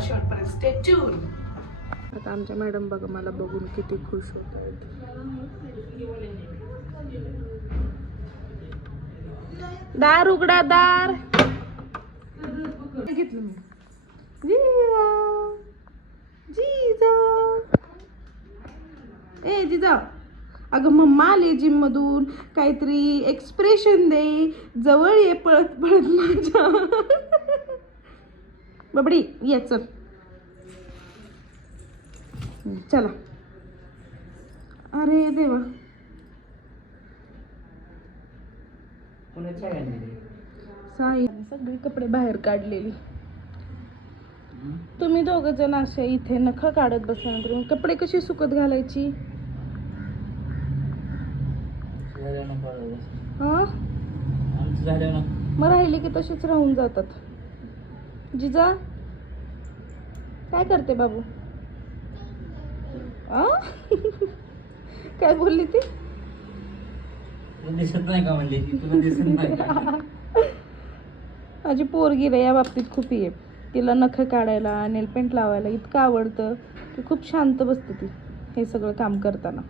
शेवटपर्यंत stay tune आता आमच्या मॅडम बघा मला बघून किती खुश होत दार उघडा दार. घेतलं मी. जिजा. जिजा. ए जिजा. अगं मम्मा आले जिम मधून काहीतरी एक्सप्रेशन दे. जवळ ये पळत पळत माझ्या. बबडी ये चल. चला. अरे देवा. साई. सगळी कपडे बाहेर काढलेली. तुम्ही दोघ जण असे इथे नख काढत बसल्यानंतर कपडे कशी सुकत घालायची? हा? मग राहिले की तसेच राहून जातात. जिजा. काय करते बाबू? काय बोलली ती? दिसत नाही का म्हणले तुला दिसत नाही का? माझी पोरगी रे या बाबतीत खूप आहे तिला नख काढायला नेलपेंट लावायला इतकं आवडतं की खूप शांत बसते ती हे सगळं काम करताना.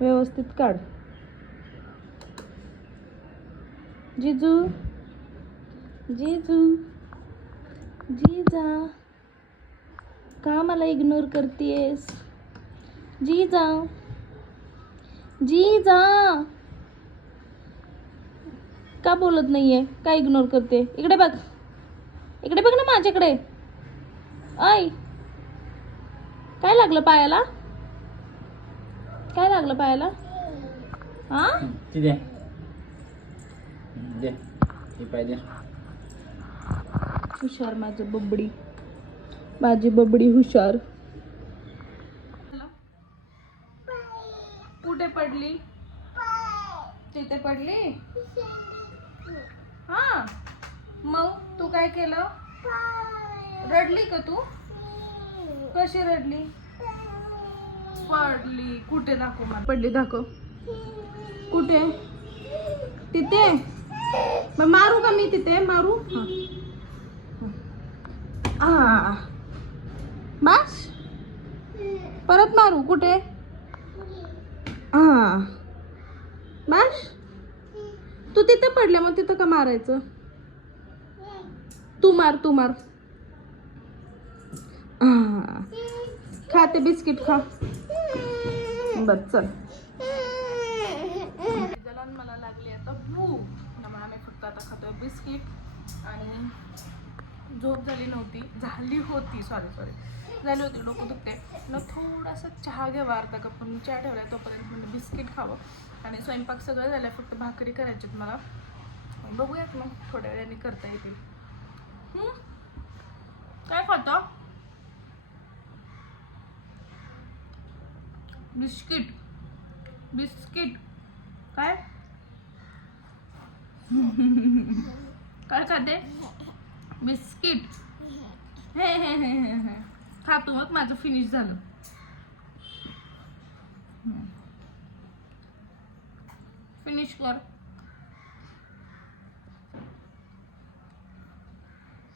व्यवस्थित काढ. जिजू जिजू जिजा. का मला इग्नोर करतेस? जिजा जिजा का बोलत नाहीये? का इग्नोर करते? इकडे बघ. इकडे बघ ना माझ्याकडे. ऐ काय लागलं पायाला? काय लागलं पायाला? हा हुशार माझी बबडी. माझी बबडी हुशार. कुठे पडली? तिथे पडली? हा. मग तू काय केलं? रडली का तू? कशी रडली? पडली. कुठे दाखव मला? पडली दाखव. कुठे? तिथे? मारू का मी तिथे? मारू? हा. बस परत मारू कुठे? हा. बस तू तिथं पडल्या मग तिथं का मारायचं? तू मार तू मार. खा ते बिस्किट खा. बर चल. मला लागली आता भूक. त्यामुळे आम्ही फक्त आता खातोय बिस्किट आणि झोप झाली नव्हती. झाली होती. सॉरी सॉरी झाली होती. डोकं दुखते मग थोडासा चहा घ्यावा अर्धा कप पण चहा ठेवला तोपर्यंत म्हणजे बिस्किट खावं. आणि स्वयंपाक सगळं झालं फक्त भाकरी करायच्यात मला. बघूयात मग थोड्या वेळाने करता येतील. काय खाता? बिस्किट. बिस्किट. काय? काय खाते? बिस्किट. हे हे हे हे हे. खातो मग माझं फिनिश झालं. फिनिश कर.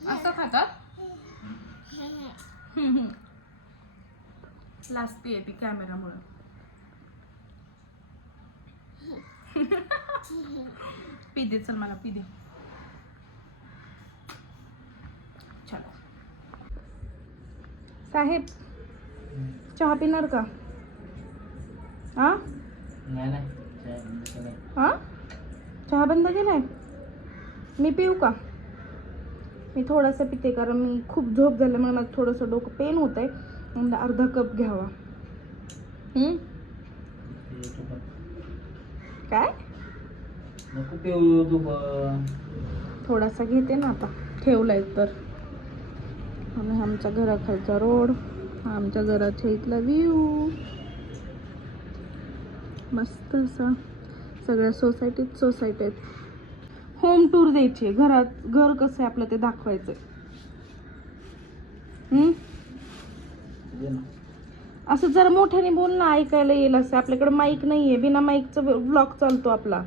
असं खातात लाजती आहे ती कॅमेरामुळे पी दे चल मला पी दे चलो साहेब चहा पिणार का? हा. हा चहा बंद केलाय. मी पिऊ का? मी थोडासा पिते कारण मी खूप झोप झाल्यामुळे माझं थोडंसं डोकं पेन होत आहे म्हणलं अर्धा कप घ्यावा. काय. थोडासा घेते ना आता. ठेवलाय तर. आणि आमच्या घराखालचा रोड आमच्या घराच्या इथला व्ह्यू मस्त असा. सगळ्या सोसायटीत सोसायटी आहेत. होम टूर द्यायची घरात घर कसं आहे आपलं ते दाखवायचं? असं जरा मोठ्याने बोल ना ऐकायला येईल असं. आपल्याकडे माईक नाहीये. बिना माईकचं ब्लॉग चालतो आपला.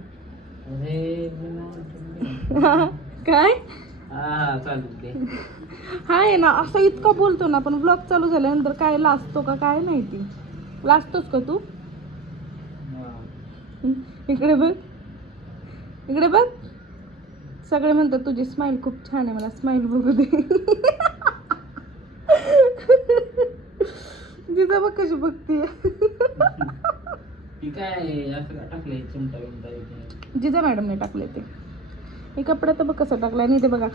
काय? हा चालू दे हाय ना असं इतका बोलतो ना पण ब्लॉग चालू झाल्यानंतर काय लाजतो का काय माहिती. लाजतोस का तू. इकडे बघ. इकडे बघ. सगळे म्हणतात तुझी स्माइल खूप छान आहे मला स्माइल बघू दे. जिजा बघ कशी बघते. ती काय असं का टाकलंय चिमटा बिमटा इथे? जिजा मॅडमने टाकले ते. हे कपडा तर बघ कसा टाकला आणि ते बघा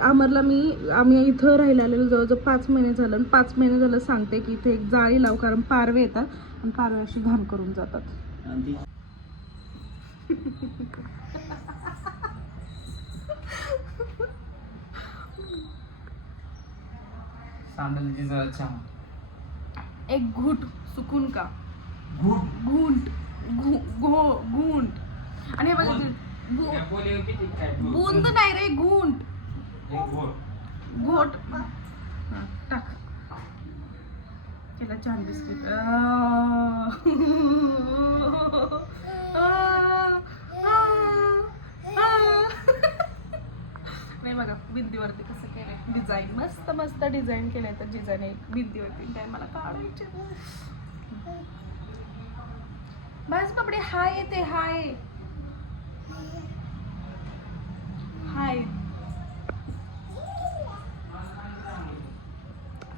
अमरला मी आम्ही इथं राहायला आलेलो जवळजवळ पाच महिने झालं. आणि पाच महिने झालं सांगते की इथे एक जाळी लाव कारण पारवे येतात आणि पारवे अशी घाण करून जातात. एक घुट सुकून का? घुंट. घु- घो घुंट. आणि हे बघा बुंद नाही रे घुंट एक गोड. घोट. हा, टाक. केला छान बिस्किट. नाही बघा भिंतीवरती कसं केलंय. डिझाईन. मस्त मस्त डिझाईन केलंय तर डिझाईन भिंतीवरती. काय मला काढायचे. बस बापडे हाय येते हाय. हाय.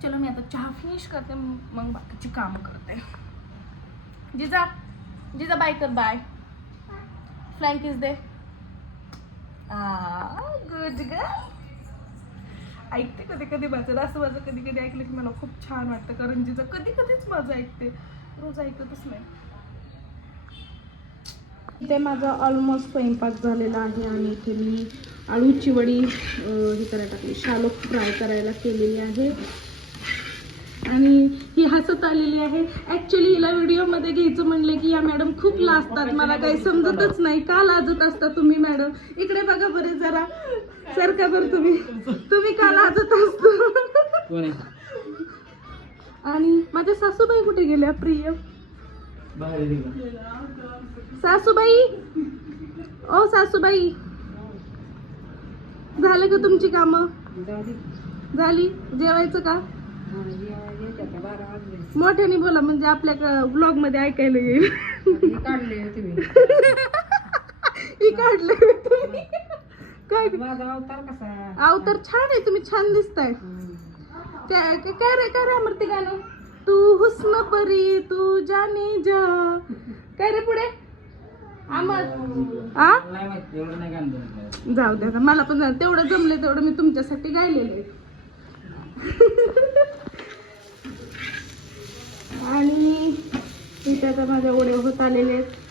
चलो मी आता चहा फिनिश करते मग बाकीची कामं करते. जिजा जिजा बाय कर बाय फ्लँक किस दे गुड ग ऐकते कधी कधी माझं असं माझं कधी कधी ऐकलं की मला खूप छान वाटतं कारण जिजा कधी कधीच माझं ऐकते. रोज ऐकतच नाही. इथे माझा ऑलमोस्ट स्वयंपाक झालेला आहे आणि इथे मी आळूची वडी हे करायला टाकली. शालो फ्राय करायला केलेली आहे. आणि ही हसत आलेली आहे. ऍक्च्युली हिला व्हिडिओमध्ये घ्यायचं म्हणले की या मॅडम खूप लाजतात. मला काही समजतच नाही. का लाजत असता तुम्ही मॅडम इकडे बघा बरे जरा. सरका बरं तुम्ही. तुम्ही का लाजत असता? आणि माझ्या सासूबाई कुठे गेल्या? प्रिय. सासूबाई? ओ सासूबाई. झालं का तुमची कामं? झाली. जेवायचं का? मोठ्याने बोला म्हणजे आपल्या ब्लॉगमध्ये ऐकायला येईल. ही काढले तुम्ही. काय? अवतार छान आहे तुम्ही छान दिसताय. काय काय- रे काय रे अमर ते गाणं? तू हुस्न परी तू जाने जा. काय रे पुढे? आ. जाऊ द्या. मला पण तेवढं जमले तेवढं मी तुमच्यासाठी गायलेले आणि इथे आता माझ्या ओढे होत आलेले आहेत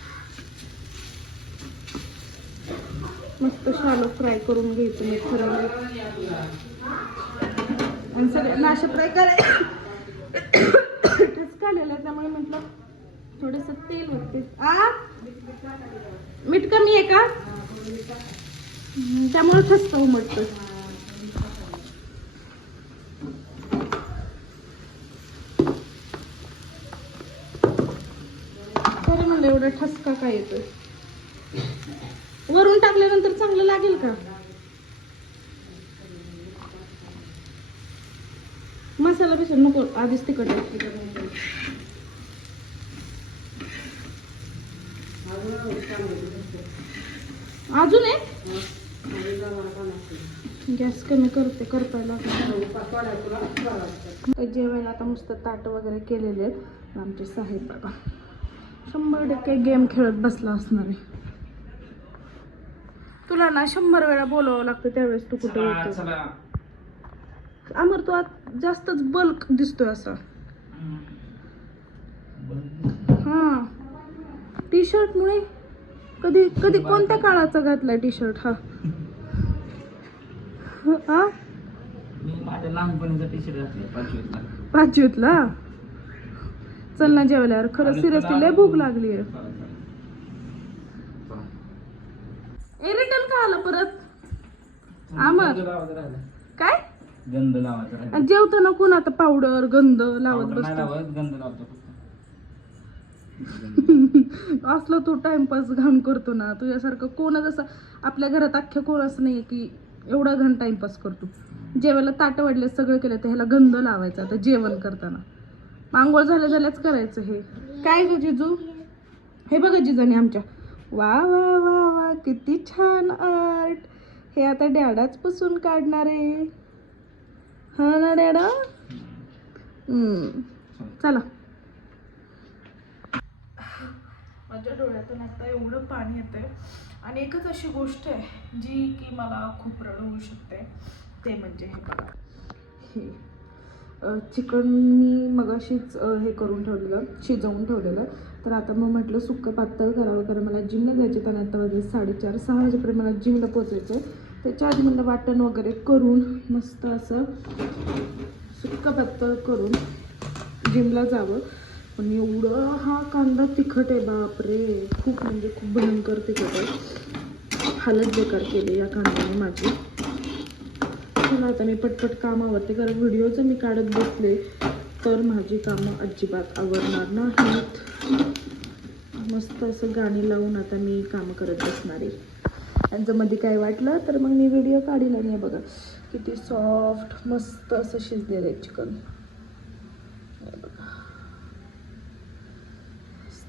मस्त शालो फ्राय करून घ्यायचं मी ठरवलं आणि सगळ्यांना अशा ठसका आलेला आहे त्यामुळे म्हटलं थोडस तेल वरते. आ? मीठ कमी आहे का? त्यामुळे ठसत उमटत. खरं म्हणलं एवढा ठसका काय येतोय? वरून टाकल्यानंतर चांगलं लागेल का? मसाला बिसा नको आधीच तिखट आहे. अजून आहे गॅस कमी करते करतायला तर जेवायला आता मस्त ताट वगैरे केलेले आहेत. आमचे साहेब बघा शंभर टक्के गेम खेळत बसला असणार आहे. तुला ना शंभर वेळा बोलावं लागतं त्यावेळेस तू कुठे येतो. अमर तू आज जास्तच बल्क दिसतोय असा. हा. टी शर्ट मुळे कधी कधी कोणत्या काळाचा घातलाय टी शर्ट हा. हा? मी माझ्या लहानपणीचा टी शर्ट घातलाय पाचवीतला. पाचवीतला? चल ना जेवायला यार खरं सिरियसली लय भूक लागली आहे. रिटर्न का आला परत? आमर. काय? गंध लावायचा जेवताना कोण आता? पावडर गंध लावत बसतो. गंध लावतो. असलं तू टाइमपास घाण करतो ना तुझ्यासारखं कोणच असं आपल्या घरात अख्ख्या कोण असं नाही की एवढा घाण टाइमपास करतो. जेवायला ताटं वाढले सगळं केलं तर ह्याला गंध लावायचा आता जेवण करताना. आंघोळ झाल्या झाल्याच करायचं हे. काय ग जिजू? हे बघा जिजाने आमच्या. वा वा वा वा किती छान आर्ट. हे आता डॅडाच पुसून काढणार आहे. हा ना डॅडा? चला. माझ्या डोळ्यातून आता एवढं पाणी येतंय. आणि एकच अशी गोष्ट आहे जी की मला खूप रडवू शकते ते म्हणजे हे बघा. हे चिकन मी मगाशीच हे करून ठेवलेलं शिजवून ठेवलेलं. तर आता मग म्हटलं सुक्कं पातळ करावं कारण मला जिमला जायचे त्याने आता वाजले साडेचार सहा वाजेपर्यंत मला जिमला पोचायचं आहे त्याच्या आधी म्हणलं वाटण वगैरे करून मस्त असं सुक्का पातळ करून जिमला जावं. पण एवढं हा कांदा तिखट आहे बापरे. खूप म्हणजे खूप भयंकर तिखट आहे. हालत बेकार केली या कांद्याने माझी. चला आता मी पटपट कामावरते कारण व्हिडिओ जर मी काढत बसले तर माझी कामं अजिबात आवडणार नाहीत. मस्त असं गाणी लावून आता मी कामं करत बसणार आहे. आणि जर मध्ये काय वाटलं तर मग मी व्हिडिओ काढील आणि बघा किती सॉफ्ट मस्त असं शिजलेलं आहे चिकन. बघा.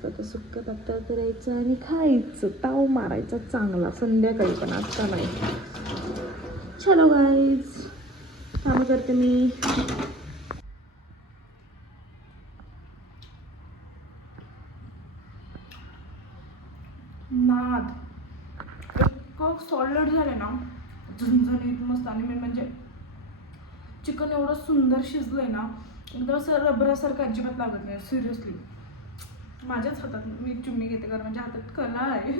आता सुक्क पातळ करायचं आणि खायचं. ताव मारायचा चांगला. संध्याकाळी पण आत्ता नाही. चलो गाईज काम करते मी. नाद. इतकं सॉलिड झालं ना. झणझणीत मस्त. आणि मी म्हणजे चिकन एवढं सुंदर शिजलंय ना. एकदम असं रबरासारखं अजिबात लागत नाही. सिरियसली माझ्याच हातात मी चुम्मी घेते कारण माझ्या हातात कला आहे.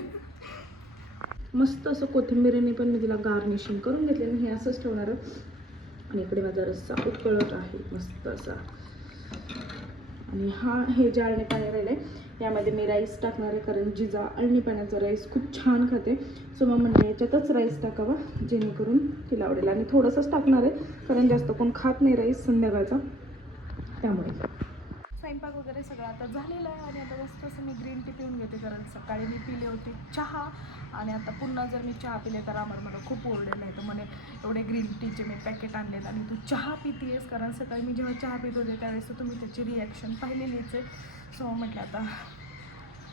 मस्त असं कोथिंबिरीने पण मी तिला गार्निशिंग करून घेतले आणि हे असंच ठेवणार आणि इकडे माझा रस्सा उकळत आहे मस्त असा. आणि हा हे जे अळणी पाणी राहिले यामध्ये मी राईस टाकणार आहे कारण जिजा अळणी पाण्याचा राईस खूप छान खाते. सो मग म्हणजे याच्यातच राईस टाकावा जेणेकरून तिला आवडेल. आणि थोडंसंच टाकणार आहे कारण जास्त कोण खात नाही राईस संध्याकाळचा. त्यामुळे. स्वयंपाक वगैरे सगळं आता झालेलं आहे आणि आता मस्त असं मी ग्रीन टी पिऊन घेते कारण सकाळी मी पिले होते चहा आणि आता पुन्हा जर मी चहा पिले तर आम्हाला मला खूप ओरडे आहे तर म्हणे एवढे ग्रीन टीचे मी पॅकेट आणलेत आणि तू चहा पितेस कारण सकाळी मी जेव्हा चहा पित होते त्यावेळेस तर तुम्ही त्याची रिॲक्शन पाहिलेलीच आहे. सो म्हटलं आता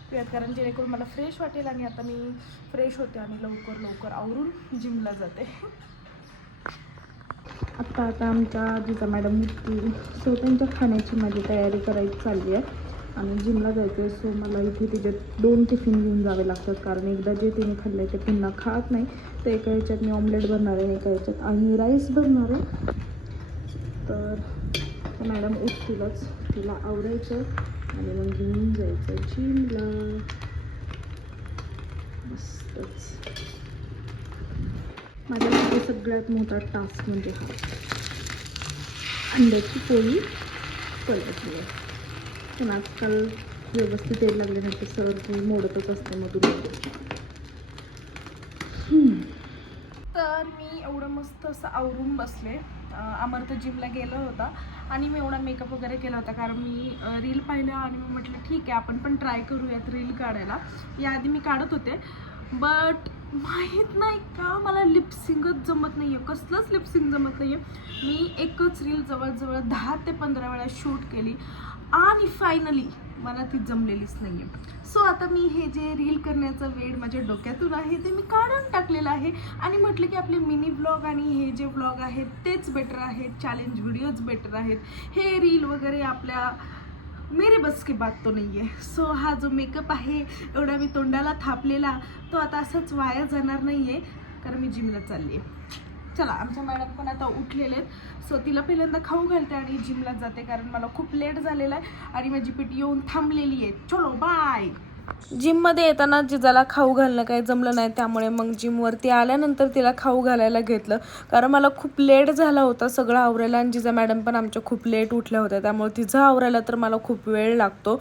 पिऊयात कारण जेणेकरून मला फ्रेश वाटेल आणि आता मी फ्रेश होते आणि लवकर लवकर आवरून जिमला जाते. आत्ता आता आमच्या जिजा मॅडम उठतील सो त्यांच्या खाण्याची माझी तयारी करायची चालली आहे. आणि जिमला जायचं आहे सो मला इथे तिचे दोन टिफिन घेऊन जावे लागतात. कारण एकदा जे तिने खाल्लं आहे ते पुन्हा खात नाही. तर एका ह्याच्यात मी ऑमलेट बनणार आहे एका ह्याच्यात आणि राईस बनणार आहे. तर मॅडम उठतीलच तिला आवडायचं आणि मग घेऊन जायचं जिमला. मस्तच. माझ्यासाठी सगळ्यात मोठा टास्क म्हणजे हा. अंड्याची पोळी पलटली. आहे पण आजकाल व्यवस्थित तेल लागल्यानंतर सरळ तर मोडतच असते मधून. तर मी एवढं मस्त असं आवरून बसले. अं, अमर तर जिमला गेला होता आणि मी एवढा मेकअप वगैरे केला होता कारण मी रील पाहिलं आणि मी म्हटलं ठीक आहे आपण पण ट्राय करूयात रील काढायला. याआधी मी काढत होते. बट माहीत नाही का? मला लिपसिंगच जमत नाही आहे कसलंच लिपसिंग जमत नाही आहे मी एकच रील जवळजवळ दहा ते पंधरा वेळा शूट केली आणि फायनली मला ती जमलेलीच नाही आहे सो आता मी हे जे रील करण्याचा वेळ माझ्या डोक्यातून आहे ते मी काढून टाकलेलं आहे. आणि म्हटलं की आपले मिनी ब्लॉग आणि हे जे ब्लॉग आहेत तेच बेटर आहेत. चॅलेंज व्हिडिओज बेटर आहेत. हे रील वगैरे आपल्या मेरे बस की बात तो नाही आहे सो हा जो मेकअप आहे एवढा मी तोंडाला थापलेला तो आता असंच वाया जाणार नाही आहे कारण मी जिमला चालली आहे चला आमच्या मॅडम पण आता उठलेले आहेत. सो तिला पहिल्यांदा खाऊ घालते आणि जिमला जाते कारण मला खूप लेट झालेला आहे आणि माझी पीठ येऊन थांबलेली आहे. चलो बाय जिममध्ये येताना जिजाला खाऊ घालणं काही जमलं नाही त्यामुळे मग जिमवरती आल्यानंतर तिला खाऊ घालायला घेतलं. कारण मला खूप लेट झाला होता सगळं आवरायला आणि जिजा मॅडम पण आमच्या खूप लेट उठल्या होत्या त्यामुळे तिचं आवरायला तर मला खूप वेळ लागतो.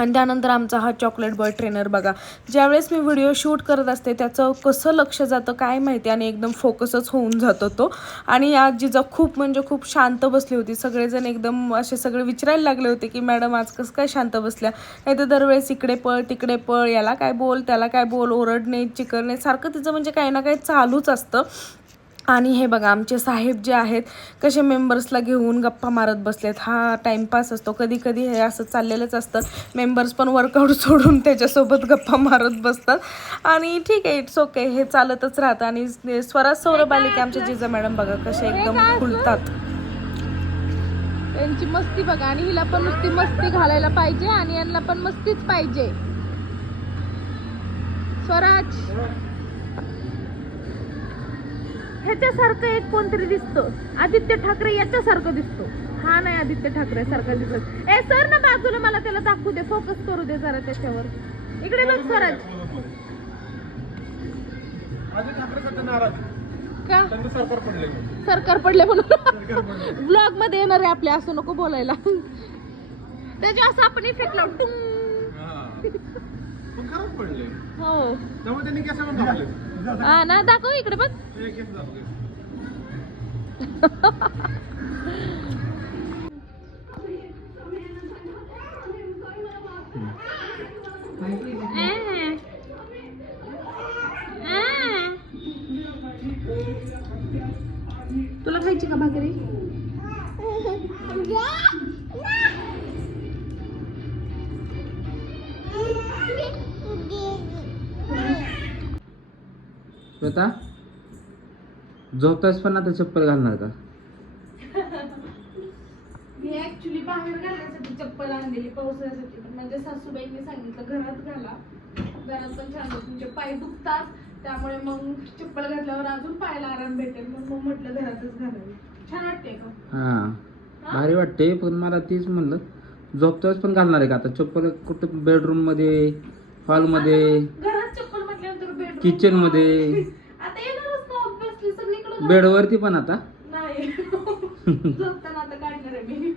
आणि त्यानंतर आमचा हा चॉकलेट बॉय ट्रेनर बघा. ज्यावेळेस मी व्हिडिओ शूट करत असते त्याचं कसं लक्ष जातं काय माहिती आणि एकदम फोकसच होऊन जातो तो. आणि आज जिजा खूप म्हणजे खूप शांत बसली होती. सगळेजण एकदम असे सगळे विचारायला लागले होते की मॅडम आज कसं काय शांत बसल्या? नाही तर दरवेळेस इकडे पळ तिकडे पळ याला काय बोल त्याला काय बोल ओरडणे चिकरणे सारखं तिचं म्हणजे काही ना काही चालूच असतं. आणि हे बघा आमचे साहेब जे आहेत कसे मेंबर्सला घेऊन गप्पा मारत बसलेत. हा टाईमपास असतो. कधी कधी हे असं चाललेलंच असतं. मेंबर्स पण वर्कआउट सोडून त्याच्यासोबत गप्पा मारत बसतात. आणि ठीक आहे इट्स ओके हे चालतच राहतं. आणि स्वराज सौरभ आले की आमचे जिजा मॅडम बघा कसे एकदम खुलतात. त्यांची मस्ती बघा. आणि हिला पण नुसती मस्ती घालायला पाहिजे आणि यांना पण मस्तीच पाहिजे. स्वराज. ह्याच्यासारखं एक कोणतरी दिसतो. आदित्य ठाकरे याच्यासारखं दिसतो. हा नाही आदित्य ठाकरे सारखा दिसत. ए सर ना बाजूला मला त्याला दाखवू दे. फोकस करू दे जरा त्याच्यावर. इकडे बघ स्वराज. का? सरकार पडले म्हणून. ब्लॉगमध्ये येणार आहे आपल्या असं नको बोलायला. त्याच्या असं आपण इफेक्ट लावून टुंग. हो. त्यामुळे त्यांनी केस हा ना दाखव इकडे बघ. श्वेता झोपतास पण आता चप्पल घालणार का? मी ऍक्च्युली बाहेर घालण्यासाठी चप्पल आणलेली पावसाळ्यासाठी. पण माझ्या सासूबाईंनी सांगितलं घरात घाला. घरात पण छान. तुमचे पाय दुखतात. त्यामुळे मग चप्पल घातल्यावर अजून पायाला आराम भेटेल. मग म्हटलं घरातच घालावी. छान वाटते का हा. भारी वाटते पण मला तीच म्हणलं झोपताच पण घालणार आहे का? आता चप्पल कुठं बेडरूममध्ये हॉलमध्ये? घरात चप्पल म्हटल्यानंतर बेड किचनमध्ये आता येणारच ना ऑब्विसली सगळीकडे बेडवरती पण आता? नाही. झोपताना आता काढणार आहे मी.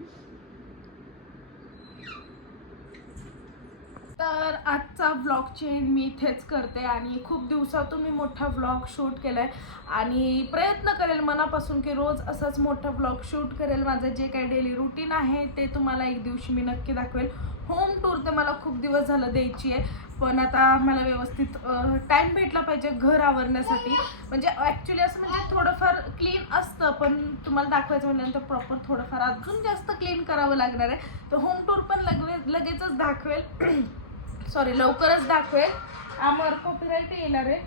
तर आजचा व्लॉग चेंज मी इथेच करते आणि खूप दिवसातून मी मोठा व्लॉग शूट केलाय. आणि प्रयत्न करेल मनापासून की रोज असाच मोठा व्लॉग शूट करेल. माझं जे काही डेली रुटीन आहे ते तुम्हाला एक दिवशी मी नक्की दाखवेल. होम टूर तर मला खूप दिवस झालं द्यायची आहे. पण आता मला व्यवस्थित टाइम भेटला पाहिजे घर आवरण्यासाठी. म्हणजे ॲक्च्युली असं म्हणजे थोडंफार क्लीन असतं पण तुम्हाला दाखवायचं म्हटल्यानंतर प्रॉपर थोडंफार अजून जास्त क्लीन करावं लागणार आहे. तर होम टूर पण लगे लगेचच दाखवेल. सॉरी लवकरच दाखवेल. आमर कॉपीराईट येणार आहे.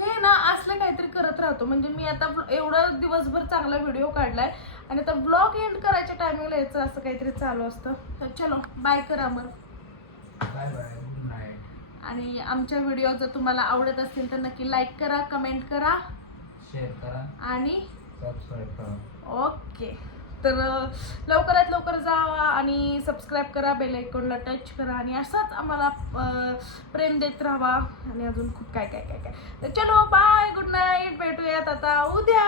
हे ना असलं काहीतरी करत राहतो. म्हणजे मी आता एवढा एवढं दिवसभर चांगला व्हिडिओ काढलाय. आणि आता ब्लॉग एंड करायच्या टायमिंगला यायचं असं काहीतरी चालू असतं. तर चलो बाय करा मग. आणि आमच्या व्हिडिओ जर तुम्हाला आवडत असतील तर नक्की लाईक करा कमेंट करा शेअर करा आणि सबस्क्राईब करा ओके तर लवकरात लवकर जावा आणि सबस्क्राईब करा बेल आयकॉनला टच करा आणि असंच आम्हाला प्रेम देत राहा आणि अजून खूप काय काय काय काय तर चलो बाय गुड नाईट भेटूयात आता उद्या